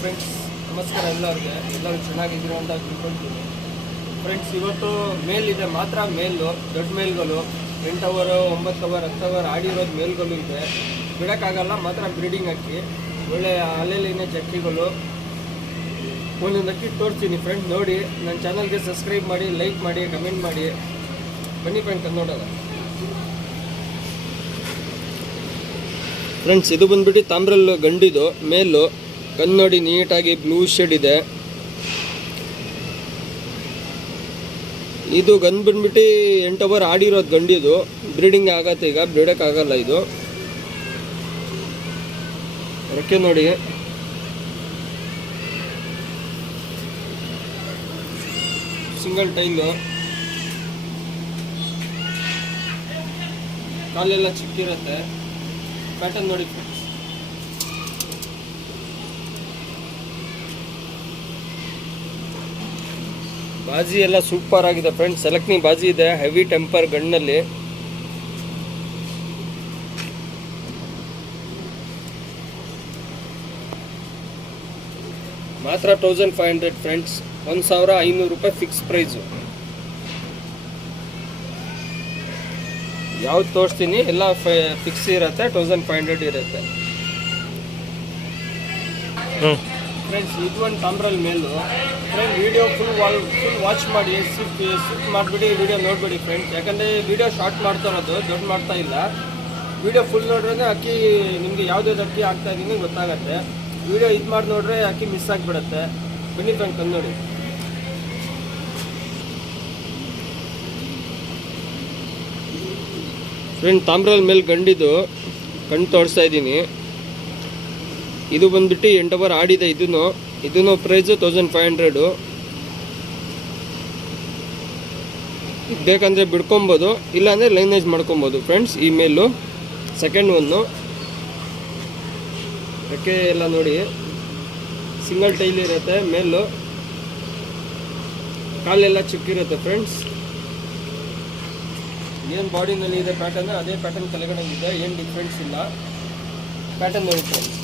Friends, ನಮಸ್ಕಾರ ಎಲ್ಲರಿಗೆ. ಎಲ್ಲರೂ ಚೆನ್ನಾಗಿದ್ದೀರೋ ಅಂತ ತಿಳ್ಕೊಳ್ತೀನಿ. ಫ್ರೆಂಡ್ಸ್, ಇವತ್ತು ಮೇಲಿದೆ ಮಾತ್ರ. ಮೇಲು ದೊಡ್ಡ ಮೇಲ್ಗಳು 8 ಅವರ್ 9 ಅವರ್ 10 ಅವರ್ ಆಡಿರೋದು ಮೇಲ್ಗಳು ಇದೆ. ಬಿಡೋಕ್ಕಾಗಲ್ಲ, ಮಾತ್ರ ಬ್ರೀಡಿಂಗ್ ಅಕ್ಕಿ. ಒಳ್ಳೆ ಅಲೆಲಿನ ಚಕ್ಕಿಗಳು ಒಂದೊಂದು ಅಕ್ಕಿ ತೋರಿಸ್ತೀನಿ ಫ್ರೆಂಡ್. ನೋಡಿ, ನನ್ನ ಚಾನಲ್ಗೆ ಸಬ್ಸ್ಕ್ರೈಬ್ ಮಾಡಿ, ಲೈಕ್ ಮಾಡಿ, ಕಮೆಂಟ್ ಮಾಡಿ. ಬನ್ನಿ ಫ್ರೆಂಡ್, ನೋಡೋಣ. ಫ್ರೆಂಡ್ಸ್, ಇದು ಬಂದ್ಬಿಟ್ಟು ತಾಮ್ರಲ್ ಗಂಡಿದು ಮೇಲು. ಕಣ್ಣು ನೋಡಿ, ನೀಟಾಗಿ ಬ್ಲೂ ಶೇಡ್ ಇದೆ. ಇದು ಗಂಡು ಬಂದ್ಬಿಟ್ಟು 8 ಅವರ್ ಆಡಿರೋದು ಗಂಡಿದು. ಬ್ರೀಡಿಂಗ್ ಆಗತ್ತೆ, ಈಗ ಬಿಡೋಕ್ಕಾಗಲ್ಲ. ಇದು ರೆಕ್ಕೆ ನೋಡಿ, ಸಿಂಗಲ್ ಟೈಲು, ಕಾಲೆಲ್ಲ ಚಿಕ್ಕಿರುತ್ತೆ. ಪ್ಯಾಟರ್ನ್ ನೋಡಿ ಫ್ರೆಂಡ್ಸ್. ಬಾಜಿ ಎಲ್ಲ ಸೂಪರ್ ಆಗಿದೆ ಫ್ರೆಂಡ್ಸ್. ಸೆಲೆಕ್ಟ್ನಿ ಬಾಜಿ ಇದೆ, ಹೆವಿ ಟೆಂಪರ್ ಗಣ್ಣಲ್ಲಿ. ಮಾತ್ರ 1500 ಫ್ರೆಂಡ್ಸ್. 1500 ರೂಪಾಯಿ ಫಿಕ್ಸ್ ಪ್ರೈಸು. ಯಾವ್ದು ತೋರಿಸ್ತೀನಿ ಎಲ್ಲ ಫಿಕ್ಸ್ ಇರುತ್ತೆ. 1500 ಇರುತ್ತೆ ಫ್ರೆಂಡ್ಸ್. ಇದು ಒಂದು ತಾಮ್ರಲ್ ಮೇಲು ಫ್ರೆಂಡ್. ವಿಡಿಯೋ ಫುಲ್ ವಾಚ್ ಮಾಡಿ, ಸಿಪ್ ಮಾಡಿಬಿಡಿ, ವಿಡಿಯೋ ನೋಡ್ಬೇಡಿ ಫ್ರೆಂಡ್ಸ್. ಯಾಕಂದರೆ ವಿಡಿಯೋ ಶಾರ್ಟ್ ಮಾಡ್ತಾ ಇರೋದು, ದೊಡ್ಡ ಮಾಡ್ತಾ ಇಲ್ಲ. ವಿಡಿಯೋ ಫುಲ್ ನೋಡ್ರೆ ಅಕ್ಕಿ ನಿಮಗೆ ಯಾವುದ್ಯಾವ್ದು ಅಕ್ಕಿ ಆಗ್ತಾ ಇದೀನಿ ಗೊತ್ತಾಗತ್ತೆ. ವಿಡಿಯೋ ಇದು ಮಾಡಿ ನೋಡ್ರೆ ಅಕ್ಕಿ ಮಿಸ್ ಆಗಿಬಿಡುತ್ತೆ. ಬನ್ನಿ ಫ್ರೆಂಡ್, ತಂದು ನೋಡಿ. ಫ್ರೆಂಡ್, ತಾಮ್ರಲ್ ಮೇಲೆ ಗಂಡಿದು ಕಣ್ಣು ತೋರಿಸ್ತಾ ಇದ್ದೀನಿ. ಇದು ಬಂದ್ಬಿಟ್ಟು 8 ಅವರ್ ಆಡಿದೆ. ಇದನ್ನು ಪ್ರೈಸು 1500. ಇದು ಬೇಕಂದರೆ ಬಿಡ್ಕೊಬೋದು, ಇಲ್ಲಾಂದರೆ ಲೈನೇಜ್ ಮಾಡ್ಕೊಬೋದು ಫ್ರೆಂಡ್ಸ್. ಈ ಮೇಲು ಸೆಕೆಂಡ್ ಒನ್ನು. ರೆಕ್ಕೆ ಎಲ್ಲ ನೋಡಿ, ಸಿಂಗಲ್ ಟೈಲ್ ಇರುತ್ತೆ. ಮೇಲು ಕಾಲೆಲ್ಲ ಚಿಕ್ಕಿರುತ್ತೆ ಫ್ರೆಂಡ್ಸ್. ಏನು ಬಾಡಿನಲ್ಲಿ ಇದೆ ಪ್ಯಾಟರ್ನ್, ಅದೇ ಪ್ಯಾಟರ್ನ್ ಕೆಳಗಡೆ ಇದೆ. ಏನು ಡಿಫ್ರೆನ್ಸ್ ಇಲ್ಲ. ಪ್ಯಾಟರ್ನ್ ನೋಡಿ ಫ್ರೆಂಡ್ಸ್.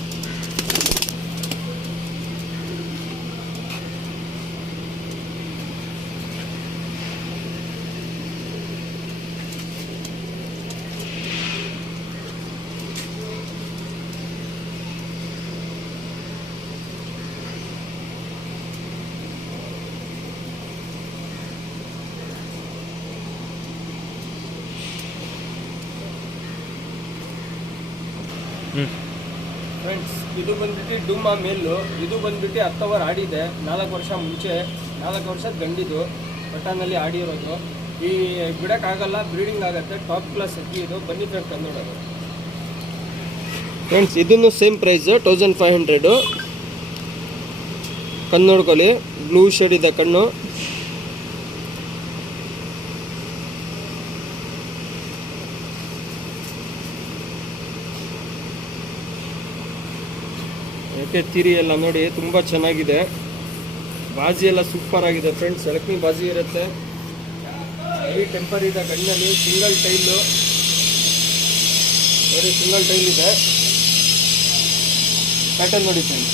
ಫ್ರೆಂಡ್ಸ್, ಇದು ಬಂದ್ಬಿಟ್ಟು ಡುಮ್ಮಾ ಮೇಲು. ಇದು ಬಂದ್ಬಿಟ್ಟು 10 ಅವರ್ ಆಡಿದೆ. 4 ವರ್ಷ ಮುಂಚೆ, 4 ವರ್ಷದ ಗಂಡಿದು ಬಟನಲ್ಲಿ ಆಡಿರೋದು. ಈ ಬಿಡೋಕ್ಕಾಗಲ್ಲ, ಬ್ರೀಡಿಂಗ್ ಆಗುತ್ತೆ. ಟಾಪ್ ಕ್ಲಾಸ್ ಅಕ್ಕಿ ಇದು. ಬನ್ನಿ ಫ್ರೆಂಡ್, ಕನ್ನಡೋದು ಫ್ರೆಂಡ್ಸ್. ಇದನ್ನು ಸೇಮ್ ಪ್ರೈಸ್ 1500. ಕಣ್ಣು ನೋಡ್ಕೊಳ್ಳಿ, ಬ್ಲೂ ಶೇಡ್ ಇದೆ ಕಣ್ಣು. ಯಾಕೆ ತಿರಿ ಎಲ್ಲ ನೋಡಿ, ತುಂಬ ಚೆನ್ನಾಗಿದೆ. ಬಾಜಿ ಎಲ್ಲ ಸೂಪರ್ ಆಗಿದೆ ಫ್ರೆಂಡ್ಸ್. ಸೆಲೆಕ್ಟಿಂಗ್ ಬಾಜಿ ಇರುತ್ತೆ. ಹೆವಿ ಟೆಂಪರ್ ಇದೆ ಗಣ್ಣಲ್ಲಿ. ಸಿಂಗಲ್ ಟೈಲು ನೋಡಿ, ಸಿಂಗಲ್ ಟೈಲ್ ಇದೆ. ಪ್ಯಾಟರ್ನ್ ನೋಡಿ ಫ್ರೆಂಡ್ಸ್.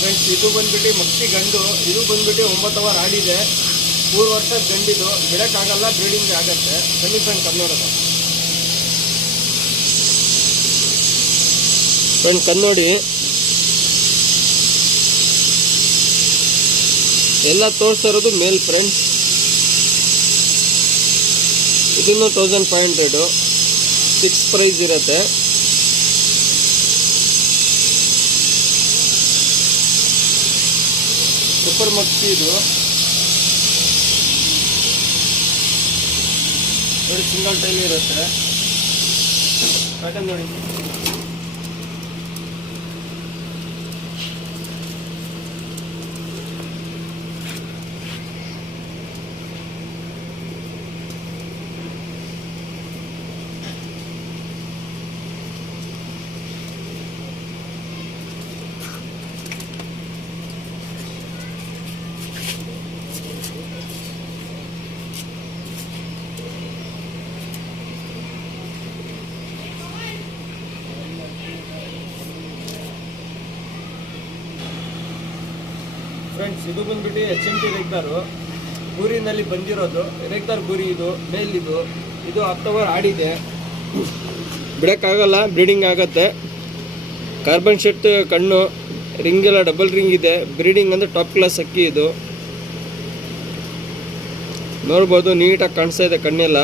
ಫ್ರೆಂಡ್ಸ್, ಇದು ಬಂದ್ಬಿಟ್ಟು ಮಕ್ಸಿ ಗಂಡು. ಇದು ಬಂದ್ಬಿಟ್ಟು 9 ಅವರ್ ಆಡಿದೆ. 3 ವರ್ಷದ ಗಂಡಿದು. ಬಿಡೋಕ್ಕಾಗಲ್ಲ, ಬ್ರೀಡಿಂಗ್ ಆಗತ್ತೆ. ಬನ್ನಿ ಫ್ರೆಂಡ್, ಕನ್ನಡದ ಫ್ರೆಂಡ್. ಕನ್ನೋಡಿ ಎಲ್ಲ ತೋರಿಸ್ತಾ ಇರೋದು ಮೇಲ್ ಫ್ರೆಂಡ್ಸ್. ಇದನ್ನು 1500 ಫಿಕ್ಸ್ ಪ್ರೈಸ್ ಇರುತ್ತೆ. ಸೂಪರ್ ಮಕ್ಸಿ ಇದು. ನೋಡಿ ಸಿಂಗಲ್ ಟೈಲ್ ಇರುತ್ತೆ. ಪ್ಯಾಟರ್ನ್ ನೋಡಿ. ಫ್ರೆಂಡ್ಸ್ ಇದು ಬಂದ್ಬಿಟ್ಟು HMT ರೇಗ್ದಾರು ಊರಿನಲ್ಲಿ ಬಂದಿರೋದು ರೇಗ್ದಾರ್ ಗುರಿ ಇದು ಮೇಲಿದು ಇದು ಅಕ್ಟೋಬರ್ ಆಡಿದೆ ಬಿಡೋಕ್ಕಾಗಲ್ಲ ಬ್ರೀಡಿಂಗ್ ಆಗುತ್ತೆ ಕಾರ್ಬನ್ ಶೆಟ್ ಕಣ್ಣು ರಿಂಗ್ ಎಲ್ಲ ಡಬಲ್ ರಿಂಗ್ ಇದೆ ಬ್ರೀಡಿಂಗ್ ಅಂದರೆ ಟಾಪ್ ಕ್ಲಾಸ್ ಅಕ್ಕಿ ಇದು ನೋಡ್ಬೋದು ನೀಟಾಗಿ ಕಾಣಿಸ್ತಾ ಇದೆ ಕಣ್ಣೆಲ್ಲ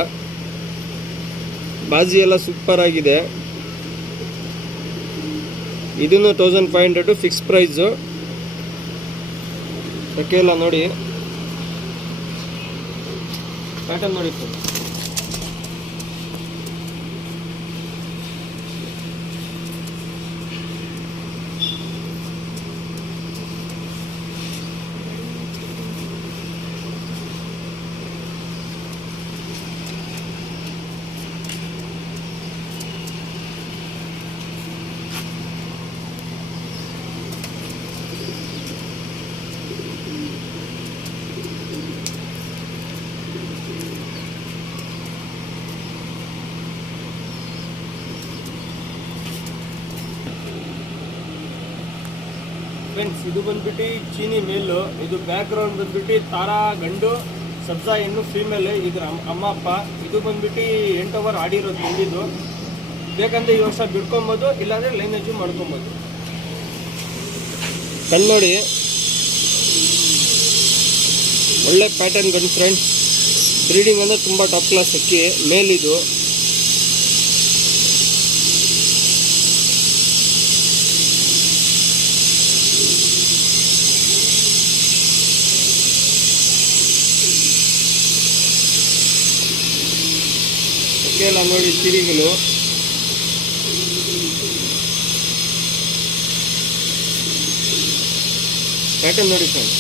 ಬಾಜಿ ಎಲ್ಲ ಸೂಪರ್ ಆಗಿದೆ ಇದನ್ನು 1500 ಫಿಕ್ಸ್ ಪ್ರೈಸು ಅಕ್ಕಿ ಎಲ್ಲ ನೋಡಿ ಪ್ಯಾಟರ್ನ್ ನೋಡಿ ಫ್ರೆಂಡ್ಸ್ ಇದು ಬಂದ್ಬಿಟ್ಟು ಚೀನಿ ಮೇಲು ಇದು ಬ್ಯಾಕ್ ಗ್ರೌಂಡ್ ಬಂದ್ಬಿಟ್ಟು ತಾರಾ ಗಂಡು ಸಬ್ಜಾ ಹೆಣ್ಣು ಫೀಮೇಲ್ ಇದ್ರ ಅಮ್ಮ ಅಪ್ಪ ಇದು ಬಂದ್ಬಿಟ್ಟು 8 ಓವರ್ ಆಡಿರೋದು ಬಂದಿದ್ದು ಬೇಕಂದ್ರೆ ಈ ವರ್ಷ ಬಿಡ್ಕೊಬೋದು ಇಲ್ಲಾಂದರೆ ಲೈನೇಜ್ ಮಾಡ್ಕೊಬೋದು ಕಣ್ಣು ನೋಡಿ ಒಳ್ಳೆ ಪ್ಯಾಟರ್ನ್ ಗಂಡು ಫ್ರೆಂಡ್ಸ್ ಬ್ರೀಡಿಂಗ್ ಅಂದರೆ ತುಂಬ ಟಾಪ್ ಕ್ಲಾಸ್ ಅಕ್ಕಿ ಮೇಲಿದು ಎಲ್ಲ ನೋಡಿ ಸಿರಿಗಳು ಪ್ಯಾಟರ್ನ್ ನೋಡಿ ಫ್ರೆಂಡ್ಸ್